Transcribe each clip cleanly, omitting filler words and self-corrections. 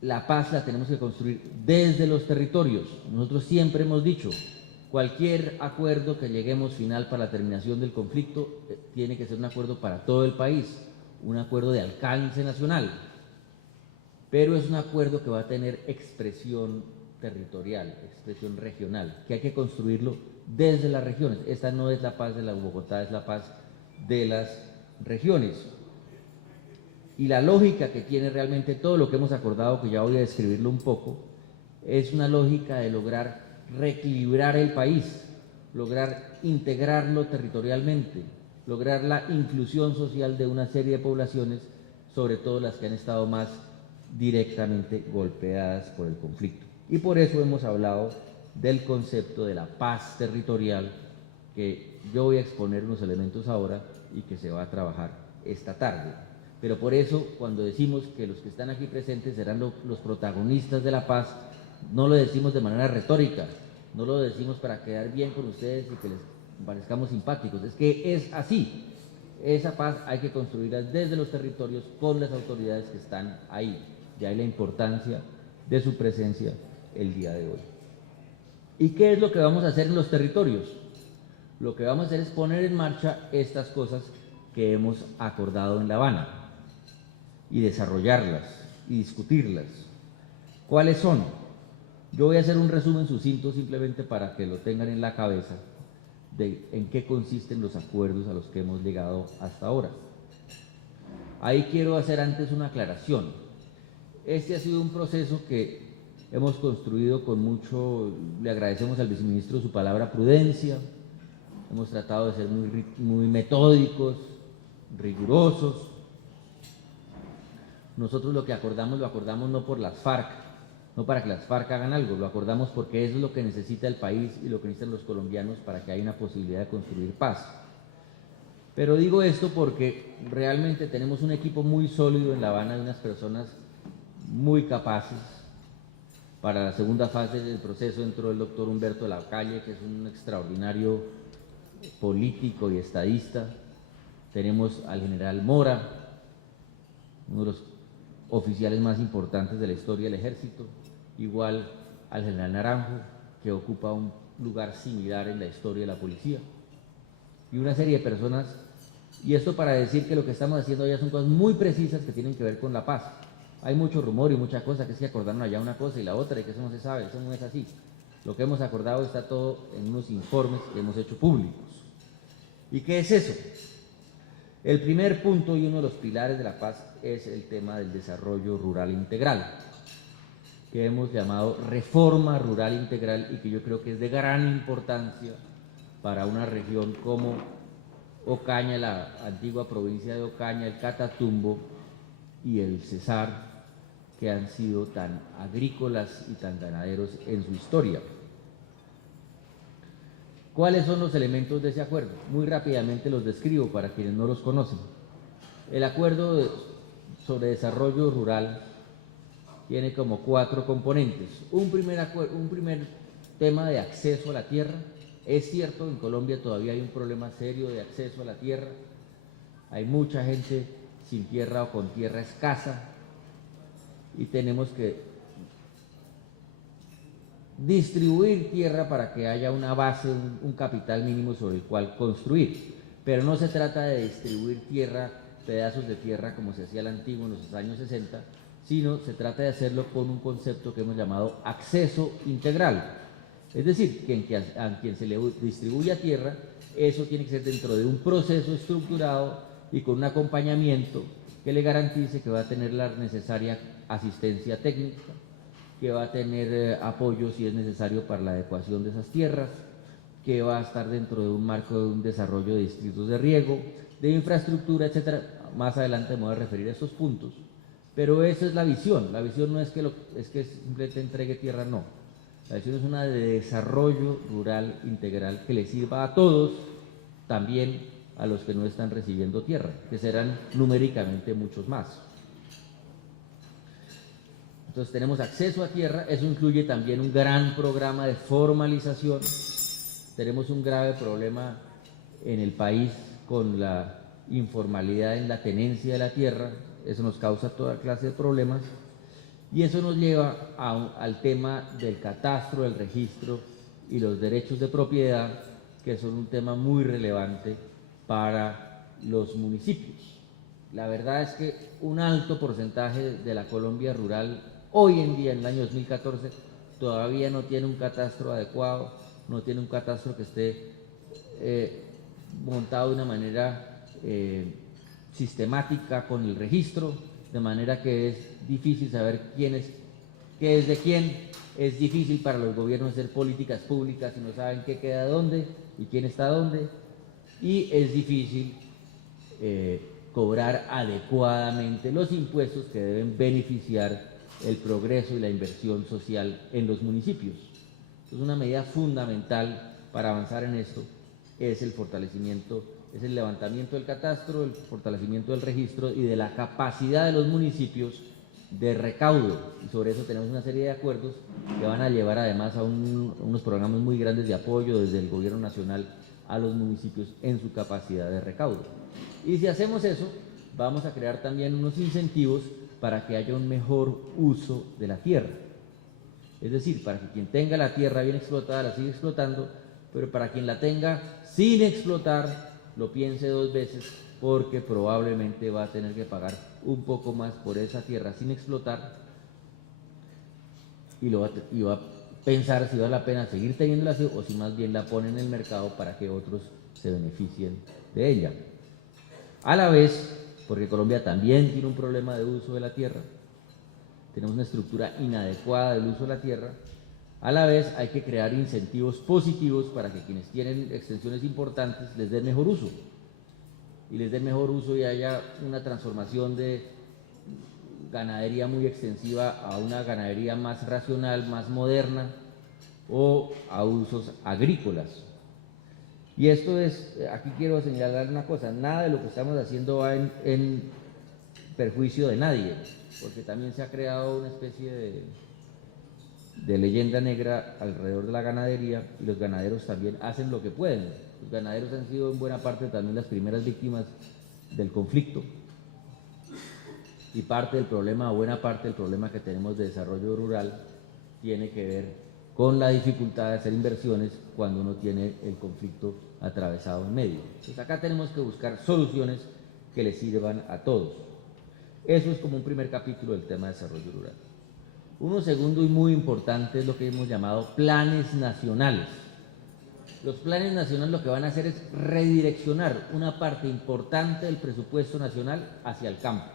la paz la tenemos que construir desde los territorios. Nosotros siempre hemos dicho, cualquier acuerdo que lleguemos final para la terminación del conflicto tiene que ser un acuerdo para todo el país, un acuerdo de alcance nacional, pero es un acuerdo que va a tener expresión territorial, expresión regional, que hay que construirlo desde las regiones. Esta no es la paz de la Bogotá, es la paz de las regiones. Y la lógica que tiene realmente todo lo que hemos acordado, que ya voy a describirlo un poco, es una lógica de lograr reequilibrar el país, lograr integrarlo territorialmente, lograr la inclusión social de una serie de poblaciones, sobre todo las que han estado más directamente golpeadas por el conflicto. Y por eso hemos hablado del concepto de la paz territorial, que yo voy a exponer unos elementos ahora y que se va a trabajar esta tarde. Pero por eso, cuando decimos que los que están aquí presentes serán los protagonistas de la paz, no lo decimos de manera retórica, no lo decimos para quedar bien con ustedes y que les parezcamos simpáticos, es que es así. Esa paz hay que construirla desde los territorios con las autoridades que están ahí. De ahí la importancia de su presencia el día de hoy. ¿Y qué es lo que vamos a hacer en los territorios? Lo que vamos a hacer es poner en marcha estas cosas que hemos acordado en La Habana y desarrollarlas y discutirlas. ¿Cuáles son? Yo voy a hacer un resumen sucinto simplemente para que lo tengan en la cabeza de en qué consisten los acuerdos a los que hemos llegado hasta ahora. Ahí quiero hacer antes una aclaración. Este ha sido un proceso que hemos construido con mucho, le agradecemos al viceministro su palabra prudencia, hemos tratado de ser muy metódicos, rigurosos. Nosotros lo acordamos no por las FARC, no para que las FARC hagan algo, lo acordamos porque eso es lo que necesita el país y lo que necesitan los colombianos para que haya una posibilidad de construir paz. Pero digo esto porque realmente tenemos un equipo muy sólido en La Habana, de unas personas muy capaces. Para la segunda fase del proceso entró el doctor Humberto Lacalle, que es un extraordinario político y estadista. Tenemos al general Mora, uno de los oficiales más importantes de la historia del ejército, igual al general Naranjo, que ocupa un lugar similar en la historia de la policía, y una serie de personas. Y esto para decir que lo que estamos haciendo ya son cosas muy precisas que tienen que ver con la paz. Hay mucho rumor y mucha cosa, que es que acordaron allá una cosa y la otra, y que eso no se sabe, eso no es así. Lo que hemos acordado está todo en unos informes que hemos hecho públicos. ¿Y qué es eso? El primer punto y uno de los pilares de la paz es el tema del desarrollo rural integral, que hemos llamado reforma rural integral y que yo creo que es de gran importancia para una región como Ocaña, la antigua provincia de Ocaña, el Catatumbo y el Cesar, que han sido tan agrícolas y tan ganaderos en su historia. ¿Cuáles son los elementos de ese acuerdo? Muy rápidamente los describo para quienes no los conocen. El acuerdo sobre desarrollo rural tiene como 4 componentes. Un primer tema de acceso a la tierra. Es cierto, en Colombia todavía hay un problema serio de acceso a la tierra. Hay mucha gente sin tierra o con tierra escasa y tenemos que distribuir tierra para que haya una base, un capital mínimo sobre el cual construir. Pero no se trata de distribuir tierra, pedazos de tierra como se hacía al antiguo en los años 60, sino se trata de hacerlo con un concepto que hemos llamado acceso integral. Es decir, que a quien se le distribuya tierra, eso tiene que ser dentro de un proceso estructurado y con un acompañamiento que le garantice que va a tener la necesaria asistencia técnica, que va a tener apoyo si es necesario para la adecuación de esas tierras, que va a estar dentro de un marco de un desarrollo de distritos de riego, de infraestructura, etcétera. Más adelante me voy a referir a estos puntos, pero esa es la visión. La visión no es que simplemente entregue tierra, no. La visión es una de desarrollo rural integral que le sirva a todos, también a los que no están recibiendo tierra, que serán numéricamente muchos más. Entonces tenemos acceso a tierra, eso incluye también un gran programa de formalización. Tenemos un grave problema en el país con la informalidad en la tenencia de la tierra, eso nos causa toda clase de problemas. Y eso nos lleva al tema del catastro, el registro y los derechos de propiedad, que son un tema muy relevante para los municipios. La verdad es que un alto porcentaje de la Colombia rural hoy en día, en el año 2014, todavía no tiene un catastro adecuado, no tiene un catastro que esté montado de una manera sistemática con el registro, de manera que es difícil saber quién es, qué es de quién, es difícil para los gobiernos hacer políticas públicas si no saben qué queda dónde y quién está dónde, y es difícil cobrar adecuadamente los impuestos que deben beneficiar el progreso y la inversión social en los municipios. Entonces, una medida fundamental para avanzar en esto es el fortalecimiento, es el levantamiento del catastro, el fortalecimiento del registro y de la capacidad de los municipios de recaudo. Y sobre eso tenemos una serie de acuerdos que van a llevar además a unos programas muy grandes de apoyo desde el gobierno nacional a los municipios en su capacidad de recaudo. Y si hacemos eso, vamos a crear también unos incentivos para que haya un mejor uso de la tierra. Es decir, para que quien tenga la tierra bien explotada la siga explotando, pero para quien la tenga sin explotar lo piense dos veces, porque probablemente va a tener que pagar un poco más por esa tierra sin explotar y va a pensar si vale la pena seguir teniéndola así o si más bien la pone en el mercado para que otros se beneficien de ella. A la vez, porque Colombia también tiene un problema de uso de la tierra, tenemos una estructura inadecuada del uso de la tierra, a la vez hay que crear incentivos positivos para que quienes tienen extensiones importantes les den mejor uso, y les den mejor uso y haya una transformación de ganadería muy extensiva a una ganadería más racional, más moderna, o a usos agrícolas. Y esto es, aquí quiero señalar una cosa, nada de lo que estamos haciendo va en perjuicio de nadie, porque también se ha creado una especie de leyenda negra alrededor de la ganadería, y los ganaderos también hacen lo que pueden. Los ganaderos han sido en buena parte también las primeras víctimas del conflicto, y parte del problema, o buena parte del problema que tenemos de desarrollo rural tiene que ver con la dificultad de hacer inversiones cuando uno tiene el conflicto atravesado en medio. Entonces acá tenemos que buscar soluciones que le sirvan a todos. Eso es como un primer capítulo del tema de desarrollo rural. Uno segundo y muy importante es lo que hemos llamado planes nacionales. Los planes nacionales lo que van a hacer es redireccionar una parte importante del presupuesto nacional hacia el campo,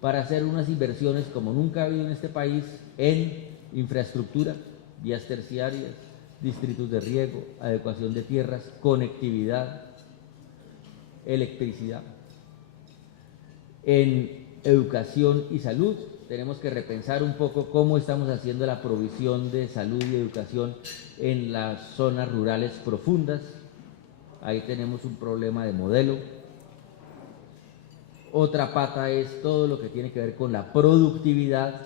para hacer unas inversiones como nunca ha habido en este país en infraestructura, vías terciarias, distritos de riego, adecuación de tierras, conectividad, electricidad. En educación y salud tenemos que repensar un poco cómo estamos haciendo la provisión de salud y educación en las zonas rurales profundas. Ahí tenemos un problema de modelo. Otra pata es todo lo que tiene que ver con la productividad.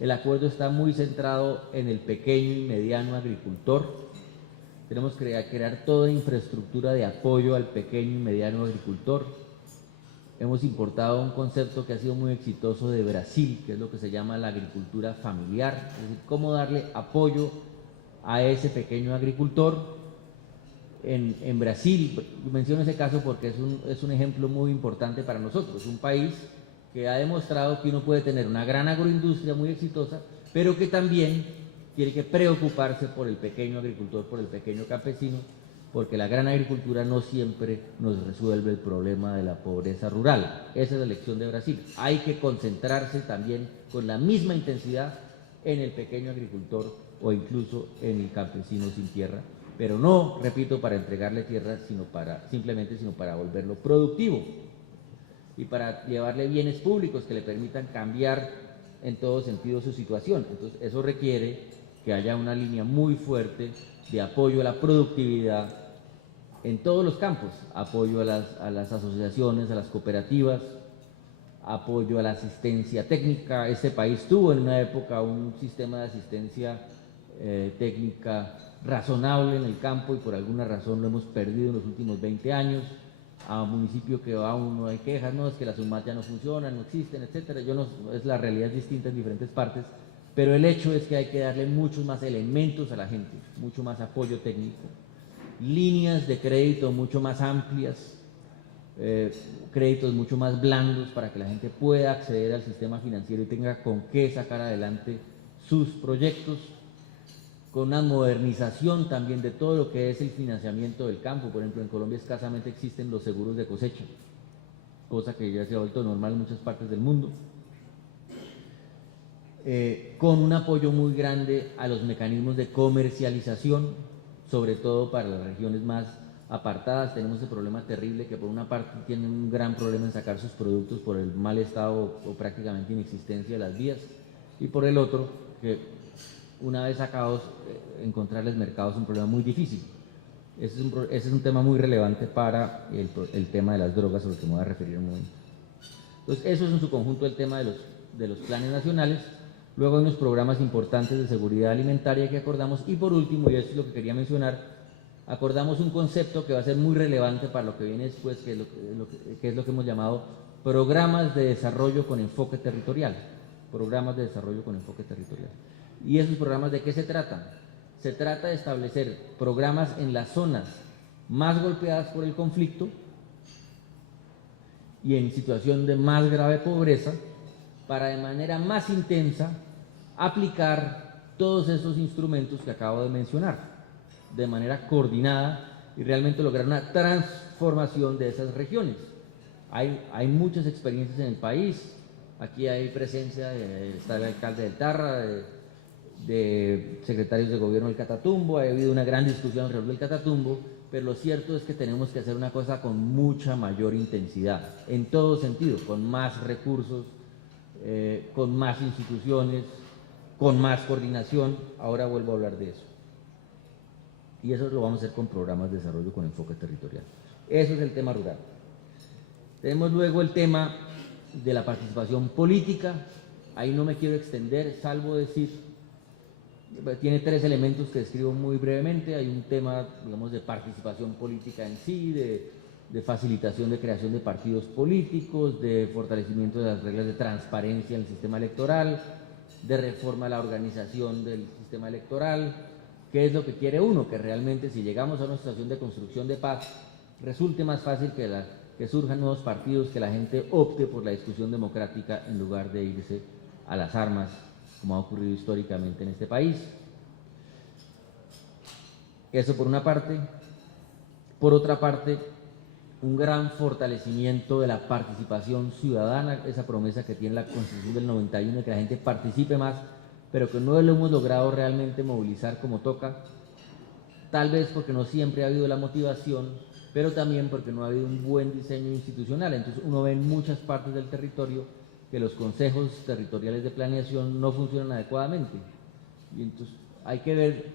El acuerdo está muy centrado en el pequeño y mediano agricultor. Tenemos que crear toda infraestructura de apoyo al pequeño y mediano agricultor. Hemos importado un concepto que ha sido muy exitoso de Brasil, que es lo que se llama la agricultura familiar, es decir, cómo darle apoyo a ese pequeño agricultor. En Brasil, menciono ese caso porque es un ejemplo muy importante para nosotros, un país que ha demostrado que uno puede tener una gran agroindustria muy exitosa, pero que también tiene que preocuparse por el pequeño agricultor, por el pequeño campesino, porque la gran agricultura no siempre nos resuelve el problema de la pobreza rural. Esa es la lección de Brasil. Hay que concentrarse también con la misma intensidad en el pequeño agricultor o incluso en el campesino sin tierra, pero no, repito, para entregarle tierra, sino para volverlo productivo y para llevarle bienes públicos que le permitan cambiar en todo sentido su situación. Entonces, eso requiere que haya una línea muy fuerte de apoyo a la productividad en todos los campos, apoyo a las asociaciones, a las cooperativas, apoyo a la asistencia técnica. Este país tuvo en una época un sistema de asistencia técnica razonable en el campo y por alguna razón lo hemos perdido en los últimos 20 años. a un municipio que va uno hay quejas, no, es que las UMAT ya no funcionan, no existen, etcétera. La realidad es distinta en diferentes partes, pero el hecho es que hay que darle muchos más elementos a la gente, mucho más apoyo técnico, líneas de crédito mucho más amplias, créditos mucho más blandos para que la gente pueda acceder al sistema financiero y tenga con qué sacar adelante sus proyectos, con una modernización también de todo lo que es el financiamiento del campo. Por ejemplo, en Colombia escasamente existen los seguros de cosecha, cosa que ya se ha vuelto normal en muchas partes del mundo, con un apoyo muy grande a los mecanismos de comercialización, sobre todo para las regiones más apartadas. Tenemos ese problema terrible que por una parte tienen un gran problema en sacar sus productos por el mal estado o prácticamente inexistencia de las vías, y por el otro, que una vez sacados, encontrarles mercados es un problema muy difícil. Ese es un tema muy relevante para el tema de las drogas, sobre el que me voy a referir en un momento. Entonces, eso es en su conjunto el tema de los planes nacionales. Luego hay unos programas importantes de seguridad alimentaria que acordamos, y por último, y esto es lo que quería mencionar, acordamos un concepto que va a ser muy relevante para lo que viene después, que es lo que hemos llamado programas de desarrollo con enfoque territorial. Programas de desarrollo con enfoque territorial. ¿Y esos programas de qué se tratan? Se trata de establecer programas en las zonas más golpeadas por el conflicto y en situación de más grave pobreza, para de manera más intensa aplicar todos esos instrumentos que acabo de mencionar, de manera coordinada, y realmente lograr una transformación de esas regiones. Hay muchas experiencias en el país. Aquí hay presencia, está el alcalde del Tarra, de secretarios de gobierno del Catatumbo. Ha habido una gran discusión alrededor del Catatumbo, pero lo cierto es que tenemos que hacer una cosa con mucha mayor intensidad, en todo sentido, con más recursos, con más instituciones, con más coordinación. Ahora vuelvo a hablar de eso. Y eso lo vamos a hacer con programas de desarrollo con enfoque territorial. Eso es el tema rural. Tenemos luego el tema de la participación política. Ahí no me quiero extender, salvo decir, tiene tres elementos que describo muy brevemente. Hay un tema, digamos, de participación política en sí, de facilitación de creación de partidos políticos, de fortalecimiento de las reglas de transparencia en el sistema electoral, de reforma a la organización del sistema electoral. ¿Qué es lo que quiere uno? Que realmente, si llegamos a una situación de construcción de paz, resulte más fácil que surjan nuevos partidos, que la gente opte por la discusión democrática en lugar de irse a las armas, como ha ocurrido históricamente en este país. Eso por una parte. Por otra parte, un gran fortalecimiento de la participación ciudadana, esa promesa que tiene la Constitución del 91 de que la gente participe más, pero que no lo hemos logrado realmente movilizar como toca, tal vez porque no siempre ha habido la motivación, pero también porque no ha habido un buen diseño institucional. Entonces uno ve en muchas partes del territorio que los consejos territoriales de planeación no funcionan adecuadamente, y entonces hay que ver,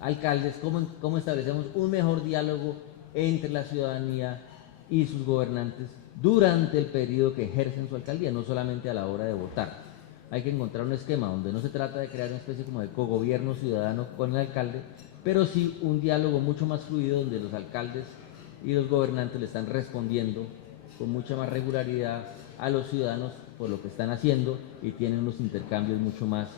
alcaldes, cómo establecemos un mejor diálogo entre la ciudadanía y sus gobernantes durante el periodo que ejercen su alcaldía, no solamente a la hora de votar. Hay que encontrar un esquema donde no se trata de crear una especie como de cogobierno ciudadano con el alcalde, pero sí un diálogo mucho más fluido, donde los alcaldes y los gobernantes le están respondiendo con mucha más regularidad a los ciudadanos por lo que están haciendo, y tienen unos intercambios mucho más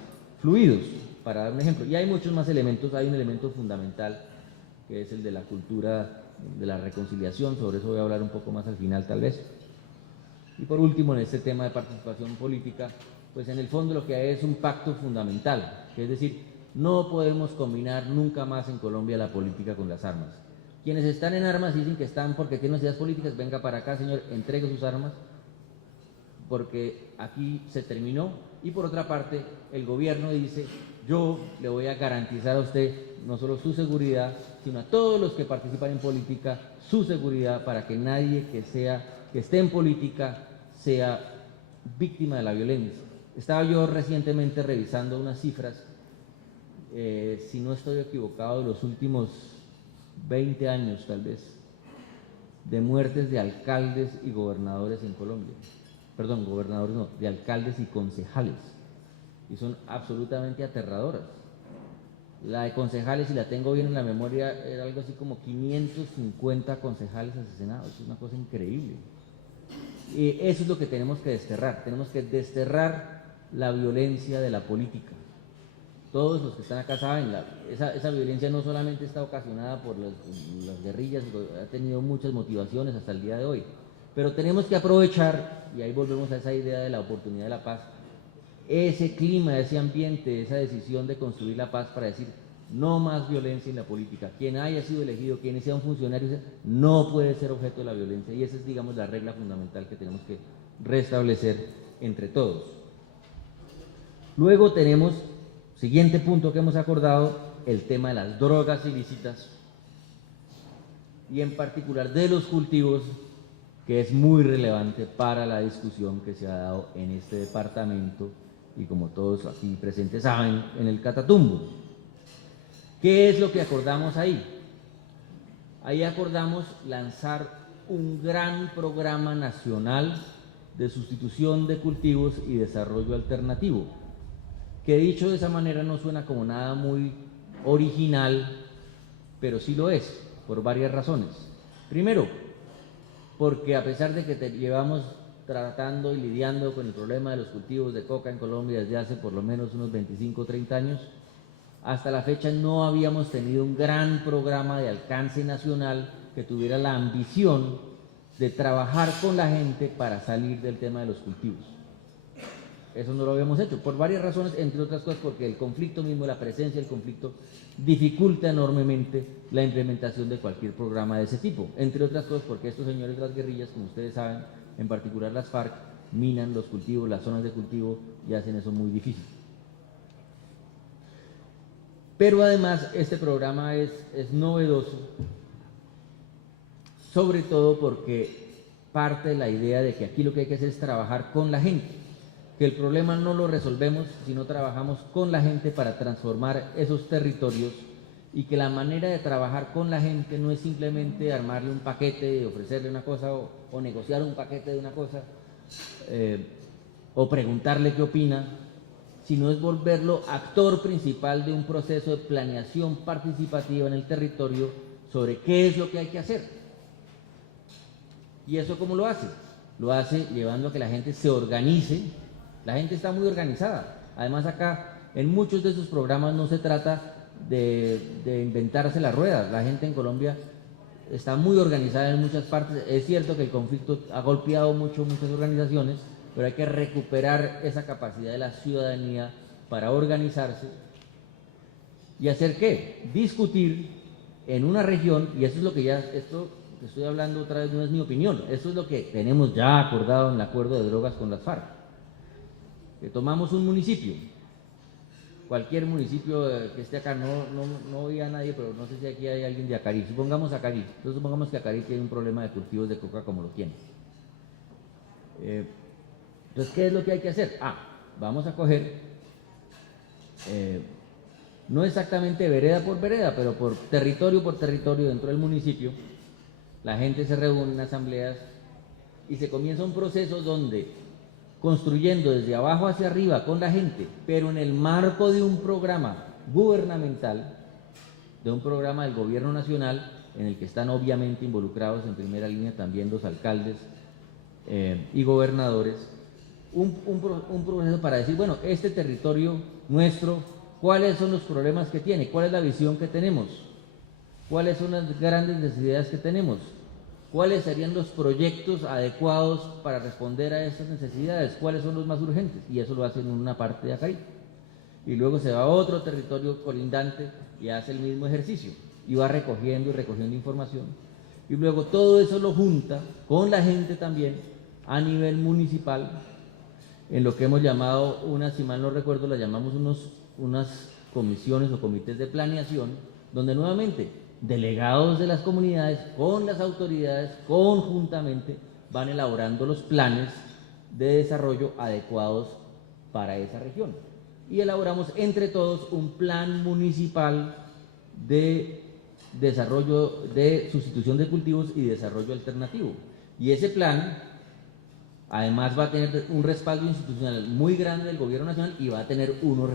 fluidos, para dar un ejemplo. Y hay muchos más elementos. Hay un elemento fundamental que es el de la cultura de la reconciliación. Sobre eso voy a hablar un poco más al final, tal vez. Y por último, en este tema de participación política, pues en el fondo lo que hay es un pacto fundamental, que es decir, no podemos combinar nunca más en Colombia la política con las armas. Quienes están en armas dicen que están porque tienen ideas políticas. Venga para acá, señor, entregue sus armas, porque aquí se terminó. Y por otra parte, el gobierno dice: yo le voy a garantizar a usted no solo su seguridad, sino a todos los que participan en política, su seguridad, para que nadie que esté en política sea víctima de la violencia. Estaba yo recientemente revisando unas cifras, si no estoy equivocado, de los últimos 20 años tal vez, de muertes de alcaldes y gobernadores en Colombia. Perdón, gobernadores no, de alcaldes y concejales, y son absolutamente aterradoras. La de concejales, si la tengo bien en la memoria, era algo así como 550 concejales asesinados. Es una cosa increíble. Y eso es lo que tenemos que desterrar. Tenemos que desterrar la violencia de la política. Todos los que están acá saben, esa violencia no solamente está ocasionada por las guerrillas, ha tenido muchas motivaciones hasta el día de hoy. Pero tenemos que aprovechar, y ahí volvemos a esa idea de la oportunidad de la paz, ese clima, ese ambiente, esa decisión de construir la paz para decir no más violencia en la política. Quien haya sido elegido, quien sea un funcionario, no puede ser objeto de la violencia, y esa es, digamos, la regla fundamental que tenemos que restablecer entre todos. Luego tenemos, siguiente punto que hemos acordado, el tema de las drogas ilícitas y en particular de los cultivos, que es muy relevante para la discusión que se ha dado en este departamento y, como todos aquí presentes saben, en el Catatumbo. ¿Qué es lo que acordamos ahí? Ahí acordamos lanzar un gran programa nacional de sustitución de cultivos y desarrollo alternativo, que dicho de esa manera no suena como nada muy original, pero sí lo es, por varias razones. Primero, porque a pesar de que llevamos tratando y lidiando con el problema de los cultivos de coca en Colombia desde hace por lo menos unos 25 o 30 años, hasta la fecha no habíamos tenido un gran programa de alcance nacional que tuviera la ambición de trabajar con la gente para salir del tema de los cultivos. Eso no lo habíamos hecho, por varias razones, entre otras cosas porque el conflicto mismo, la presencia del conflicto, dificulta enormemente la implementación de cualquier programa de ese tipo. Entre otras cosas porque estos señores de las guerrillas, como ustedes saben, en particular las FARC, minan los cultivos, las zonas de cultivo, y hacen eso muy difícil. Pero además este programa es novedoso, sobre todo porque parte de la idea de que aquí lo que hay que hacer es trabajar con la gente, que el problema no lo resolvemos si no trabajamos con la gente para transformar esos territorios, y que la manera de trabajar con la gente no es simplemente armarle un paquete, ofrecerle una cosa o negociar un paquete de una cosa o preguntarle qué opina, sino es volverlo actor principal de un proceso de planeación participativa en el territorio sobre qué es lo que hay que hacer. ¿Y eso cómo lo hace? Lo hace llevando a que la gente se organice. La gente está muy organizada. Además, acá en muchos de esos programas no se trata de inventarse las ruedas. La gente en Colombia está muy organizada en muchas partes. Es cierto que el conflicto ha golpeado muchas organizaciones, pero hay que recuperar esa capacidad de la ciudadanía para organizarse y hacer ¿qué? Discutir en una región, y eso es lo que ya, esto que estoy hablando otra vez no es mi opinión, eso es lo que tenemos ya acordado en el acuerdo de drogas con las FARC, que tomamos un municipio, cualquier municipio que esté acá, no oía a nadie, pero no sé si aquí hay alguien de Acarí, supongamos Acarí, entonces supongamos que Acarí tiene un problema de cultivos de coca como lo tiene. Entonces, ¿qué es lo que hay que hacer? Vamos a coger, no exactamente vereda por vereda, pero por territorio dentro del municipio, la gente se reúne en asambleas y se comienza un proceso donde, construyendo desde abajo hacia arriba con la gente, pero en el marco de un programa gubernamental, de un programa del gobierno nacional, en el que están obviamente involucrados en primera línea también los alcaldes y gobernadores, un proceso para decir, bueno, este territorio nuestro, ¿cuáles son los problemas que tiene? ¿Cuál es la visión que tenemos? ¿Cuáles son las grandes necesidades que tenemos? ¿Cuáles serían los proyectos adecuados para responder a estas necesidades? ¿Cuáles son los más urgentes? Y eso lo hacen en una parte de Acarí. Y luego se va a otro territorio colindante y hace el mismo ejercicio. Y va recogiendo información. Y luego todo eso lo junta con la gente también a nivel municipal, en lo que hemos llamado, si mal no recuerdo, la llamamos unas comisiones o comités de planeación, donde nuevamente delegados de las comunidades con las autoridades conjuntamente van elaborando los planes de desarrollo adecuados para esa región. Y elaboramos entre todos un plan municipal de desarrollo, de sustitución de cultivos y desarrollo alternativo. Y ese plan además va a tener un respaldo institucional muy grande del gobierno nacional y va a tener unos